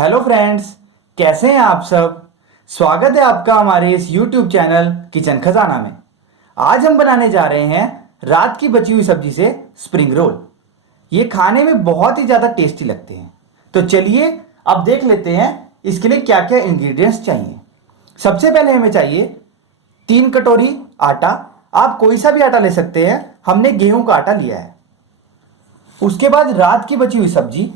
Hello friends, कैसे हैं आप सब। स्वागत है आपका हमारे इस यूट्यूब चैनल किचन खजाना में। आज हम बनाने जा रहे हैं रात की बची हुई सब्जी से स्प्रिंग रोल। ये खाने में बहुत ही ज़्यादा टेस्टी लगते हैं। तो चलिए अब देख लेते हैं इसके लिए क्या क्या इंग्रेडिएंट्स चाहिए। सबसे पहले हमें चाहिए 3 कटोरी आटा। आप कोई सा भी आटा ले सकते हैं, हमने गेहूं का आटा लिया है। उसके बाद रात की बची हुई सब्जी,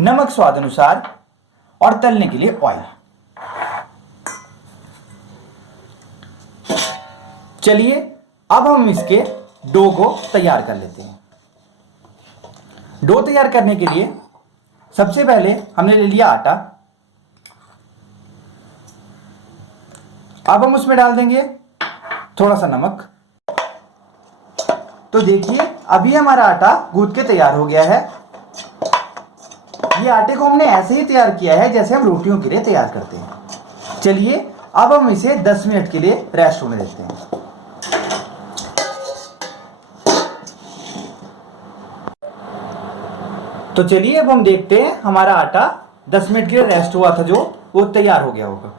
नमक स्वाद अनुसार और तलने के लिए ऑयल। चलिए अब हम इसके डो को तैयार कर लेते हैं। डो तैयार करने के लिए सबसे पहले हमने ले लिया आटा। अब हम उसमें डाल देंगे थोड़ा सा नमक। तो देखिए अभी हमारा आटा गूंथ के तैयार हो गया है। ये आटे को हमने ऐसे ही तैयार किया है जैसे हम रोटियों के लिए तैयार करते हैं। चलिए अब हम इसे 10 मिनट के लिए रेस्ट होने देते हैं। तो चलिए अब हम देखते हैं हमारा आटा 10 मिनट के लिए रेस्ट हुआ था जो वो तैयार हो गया होगा।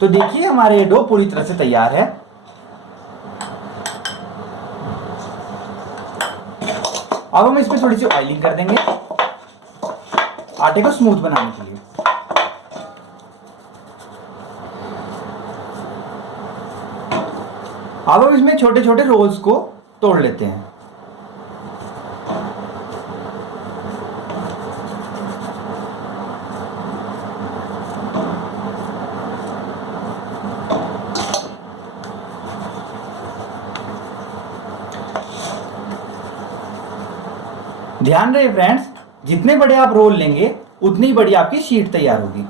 तो देखिए हमारे डो पूरी तरह से तैयार है। अब हम इसमें थोड़ी सी ऑयलिंग कर देंगे आटे को स्मूथ बनाने के लिए। अब हम इसमें छोटे छोटे रोल्स को तोड़ लेते हैं। ध्यान रहे फ्रेंड्स, जितने बड़े आप रोल लेंगे उतनी बड़ी आपकी शीट तैयार होगी।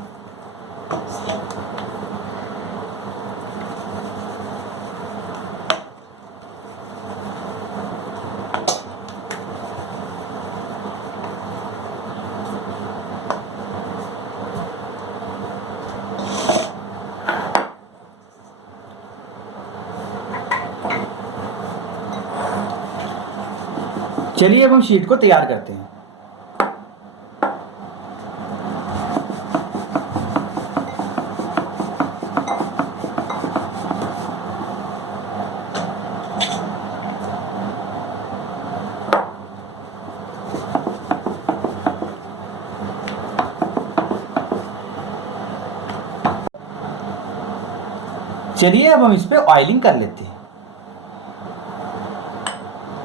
चलिए अब हम शीट को तैयार करते हैं। चलिए अब हम इस पे ऑयलिंग कर लेते हैं।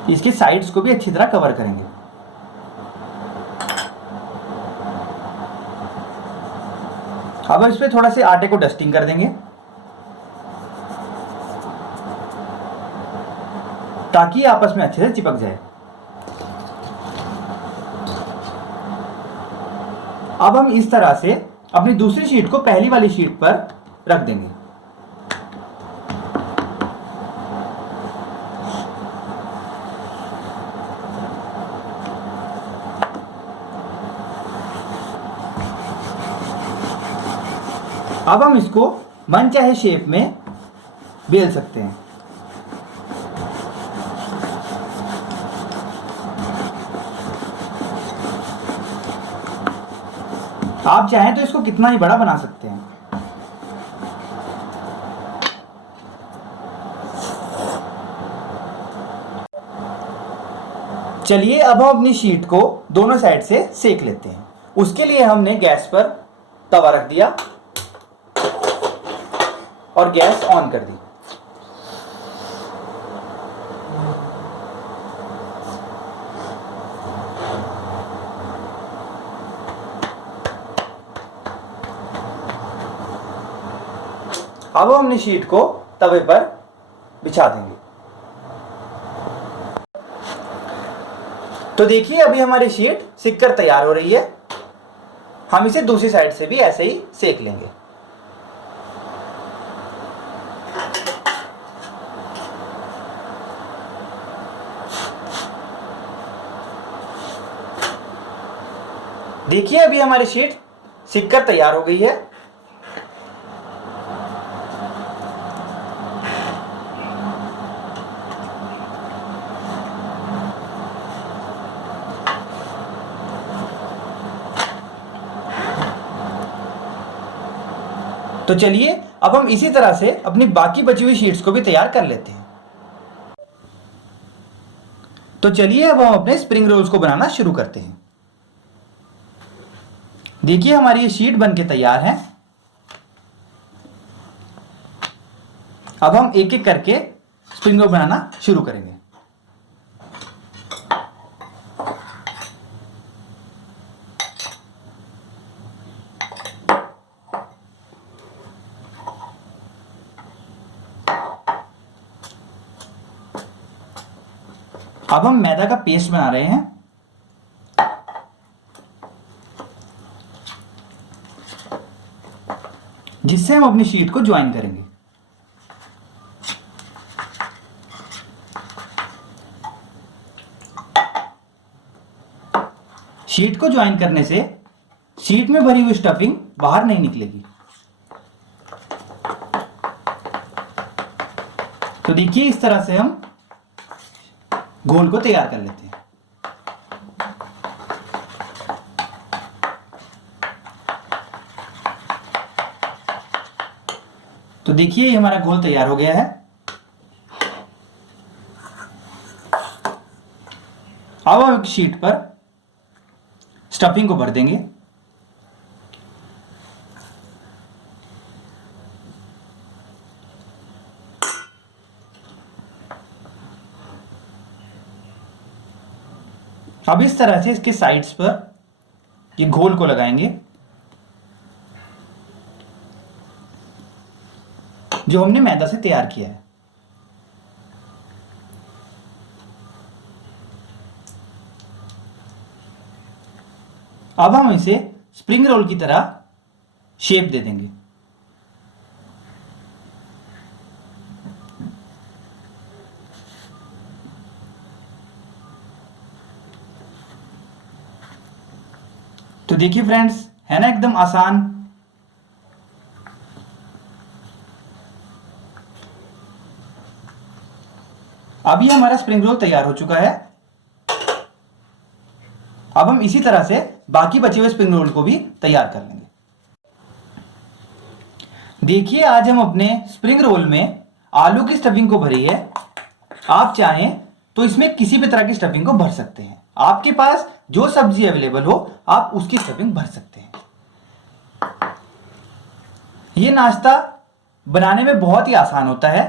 इसके साइड्स को भी अच्छी तरह कवर करेंगे। अब हम इस पे थोड़ा से आटे को डस्टिंग कर देंगे ताकि आपस में अच्छे से चिपक जाए। अब हम इस तरह से अपनी दूसरी शीट को पहली वाली शीट पर रख देंगे। अब हम इसको मनचाहे शेप में बेल सकते हैं। आप चाहें तो इसको कितना ही बड़ा बना सकते हैं। चलिए अब हम अपनी शीट को दोनों साइड से सेक लेते हैं। उसके लिए हमने गैस पर तवा रख दिया और गैस ऑन कर दी। अब हम अपनी शीट को तवे पर बिछा देंगे। तो देखिए अभी हमारी शीट सिककर तैयार हो रही है। हम इसे दूसरी साइड से भी ऐसे ही सेक लेंगे। देखिए अभी हमारी शीट सिककर तैयार हो गई है। तो चलिए अब हम इसी तरह से अपनी बाकी बची हुई शीट्स को भी तैयार कर लेते हैं। तो चलिए अब हम अपने स्प्रिंग रोल्स को बनाना शुरू करते हैं। देखिए हमारी ये शीट बनके तैयार है। अब हम एक एक करके स्प्रिंग रोल बनाना शुरू करेंगे। अब हम मैदा का पेस्ट बना रहे हैं। जिससे हम अपनी शीट को ज्वाइन करेंगे। शीट को ज्वाइन करने से शीट में भरी हुई स्टफिंग बाहर नहीं निकलेगी। तो देखिए इस तरह से हम घोल को तैयार कर लेते हैं। तो देखिए ये हमारा घोल तैयार हो गया है। अब हम एक शीट पर स्टफिंग को भर देंगे। अब इस तरह से इसके साइड्स पर ये घोल को लगाएंगे जो हमने मैदा से तैयार किया है। अब हम इसे स्प्रिंग रोल की तरह शेप दे देंगे। तो देखिए फ्रेंड्स, है ना एकदम आसान। अभी हमारा स्प्रिंग रोल तैयार हो चुका है। अब हम इसी तरह से बाकी बचे हुए स्प्रिंग रोल को भी तैयार कर लेंगे। देखिए आज हम अपने स्प्रिंग रोल में आलू की स्टफिंग को भरी है। आप चाहें तो इसमें किसी भी तरह की स्टफिंग को भर सकते हैं। आपके पास जो सब्जी अवेलेबल हो आप उसकी स्टफिंग भर सकते हैं। यह नाश्ता बनाने में बहुत ही आसान होता है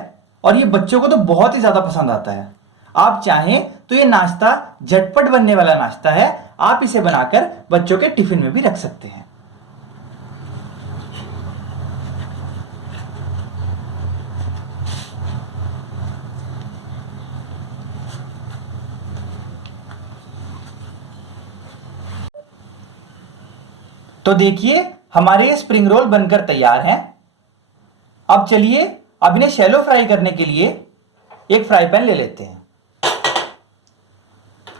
और ये बच्चों को तो बहुत ही ज्यादा पसंद आता है। आप चाहें तो ये नाश्ता झटपट बनने वाला नाश्ता है। आप इसे बनाकर बच्चों के टिफिन में भी रख सकते हैं। तो देखिए हमारे ये स्प्रिंग रोल बनकर तैयार हैं। अब चलिए अब इन्हें शैलो फ्राई करने के लिए एक फ्राई पैन ले लेते हैं।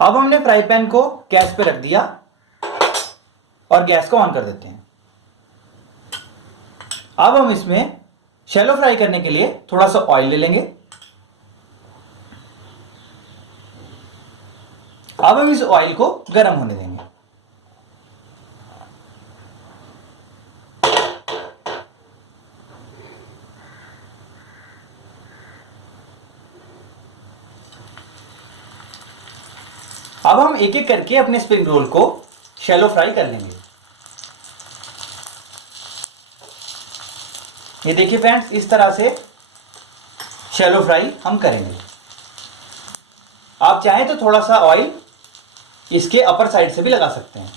अब हमने फ्राई पैन को गैस पे रख दिया और गैस को ऑन कर देते हैं। अब हम इसमें शैलो फ्राई करने के लिए थोड़ा सा ऑयल ले लेंगे। अब हम इस ऑयल को गर्म होने देंगे। अब हम एक एक करके अपने स्प्रिंग रोल को शैलो फ्राई कर लेंगे। ये देखिए फ्रेंड्स, इस तरह से शैलो फ्राई हम करेंगे। आप चाहें तो थोड़ा सा ऑयल इसके अपर साइड से भी लगा सकते हैं,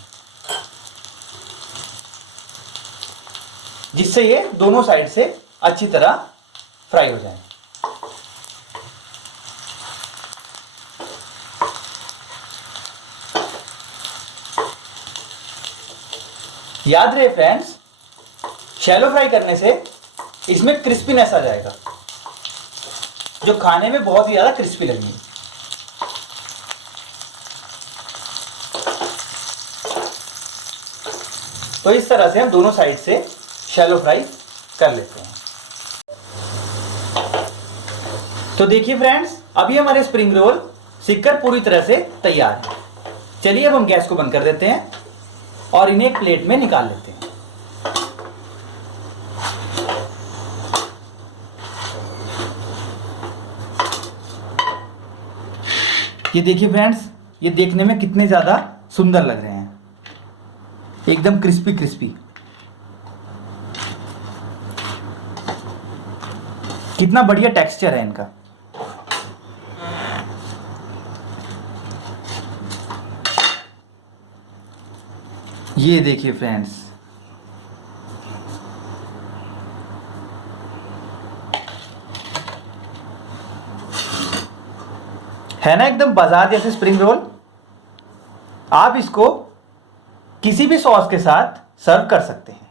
जिससे ये दोनों साइड से अच्छी तरह फ्राई हो जाए। याद रहे फ्रेंड्स, शैलो फ्राई करने से इसमें क्रिस्पीनेस आ जाएगा जो खाने में बहुत ही ज्यादा क्रिस्पी लगेगी। तो इस तरह से हम दोनों साइड से शैलो फ्राई कर लेते हैं। तो देखिए फ्रेंड्स, अभी हमारे स्प्रिंग रोल सिककर पूरी तरह से तैयार है। चलिए अब हम गैस को बंद कर देते हैं और इन्हें एक प्लेट में निकाल लेते हैं। ये देखिए फ्रेंड्स, ये देखने में कितने ज़्यादा सुंदर लग रहे हैं, एकदम क्रिस्पी क्रिस्पी। कितना बढ़िया टेक्सचर है इनका। ये देखिए फ्रेंड्स, है ना एकदम बाजार जैसे स्प्रिंग रोल। आप इसको किसी भी सॉस के साथ सर्व कर सकते हैं।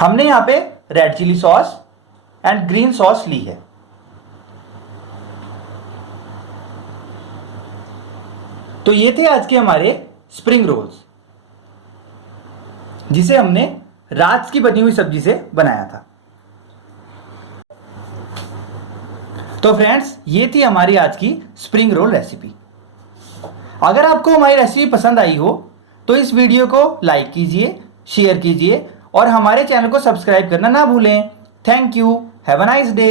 हमने यहां पे red chilli sauce and green sauce ली है। तो ये थे आज के हमारे स्प्रिंग रोल्स, जिसे हमने रात की बनी हुई सब्जी से बनाया था। तो फ्रेंड्स, ये थी हमारी आज की स्प्रिंग रोल रेसिपी। अगर आपको हमारी रेसिपी पसंद आई हो तो इस वीडियो को लाइक कीजिए, शेयर कीजिए और हमारे चैनल को सब्सक्राइब करना ना भूलें। Thank you. Have a nice day.